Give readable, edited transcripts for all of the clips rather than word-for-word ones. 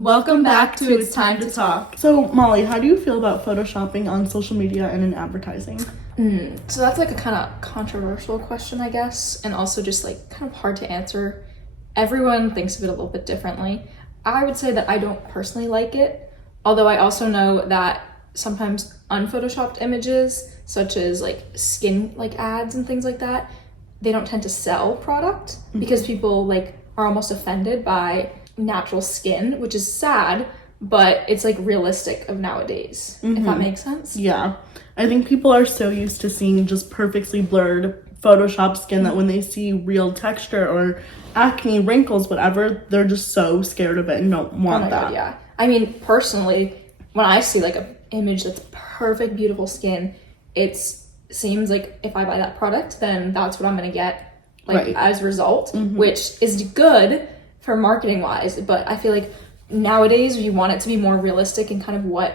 Welcome back to It's Time to Talk. So, Molly, how do you feel about photoshopping on social media and in advertising? So that's like a kind of controversial question, I guess, and also just like kind of hard to answer. Everyone thinks of it a little bit differently. I would say that I don't personally like it, although I also know that sometimes unphotoshopped images, such as like skin like ads and things like that, they don't tend to sell product because people like are almost offended by natural skin, which is sad, but it's like realistic of nowadays, if that makes sense. Yeah. I think people are so used to seeing just perfectly blurred Photoshop skin that when they see real texture or acne, wrinkles, whatever, they're just so scared of it and don't want that. God, yeah. I mean, personally, when I see like an image that's perfect, beautiful skin, it seems like if I buy that product, then that's what I'm gonna get like as a result, which is good for marketing wise, but I feel like nowadays you want it to be more realistic and kind of what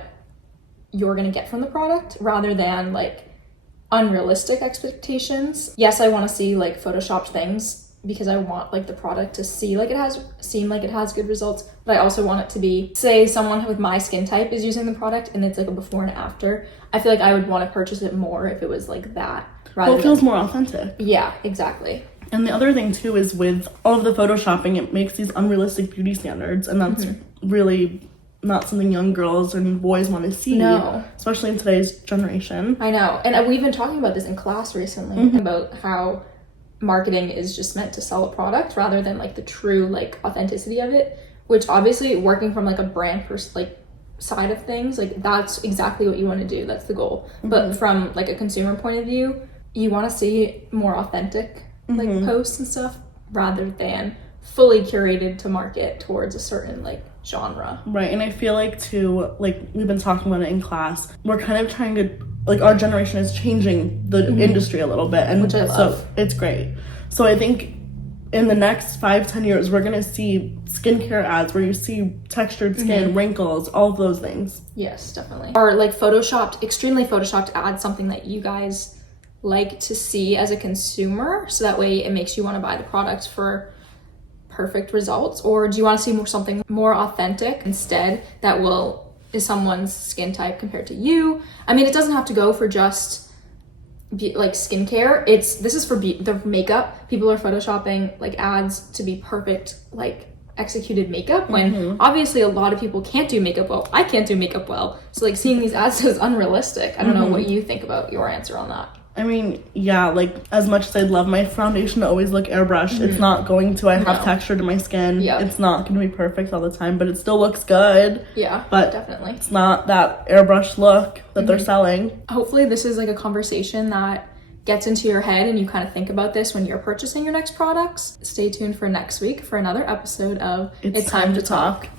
you're going to get from the product rather than like unrealistic expectations. Yes, I want to see like photoshopped things because I want like the product to seem like it has good results, but I also want it to be, say someone with my skin type is using the product and it's like a before and after. I feel like I would want to purchase it more if it was like that rather Well, it feels more authentic. Yeah, exactly. And the other thing too is with all of the photoshopping, it makes these unrealistic beauty standards, and that's really not something young girls and boys want to see, especially in today's generation. I know. And we've been talking about this in class recently about how marketing is just meant to sell a product rather than like the true like authenticity of it, which obviously working from like a brand side of things, like that's exactly what you want to do. That's the goal. But from like a consumer point of view, you want to see more authentic like posts and stuff rather than fully curated to market towards a certain like genre. Right. And I feel like too, like we've been talking about it in class, we're kind of trying to, like our generation is changing the industry a little bit, and which I love. So it's great. So I think in the next 5-10 years we're gonna see skincare ads where you see textured skin, wrinkles, all of those things. Yes, definitely. Or like extremely photoshopped ads, something that you guys like to see as a consumer, so that way it makes you want to buy the product for perfect results? Or do you want to see something more authentic instead that is someone's skin type compared to you? I mean, it doesn't have to go for just like skincare. This is for the makeup. People are photoshopping like ads to be perfect like executed makeup when obviously a lot of people can't do makeup well. I can't do makeup well, so like seeing these ads is unrealistic. I don't know what you think about your answer on that. I mean, yeah, like as much as I'd love my foundation to always look airbrushed, it's not going to. I have texture to my skin. It's not going to be perfect all the time, but it still looks good. Yeah, but definitely. It's not that airbrush look that they're selling. Hopefully this is like a conversation that gets into your head and you kind of think about this when you're purchasing your next products. Stay tuned for next week for another episode of It's Time to Talk.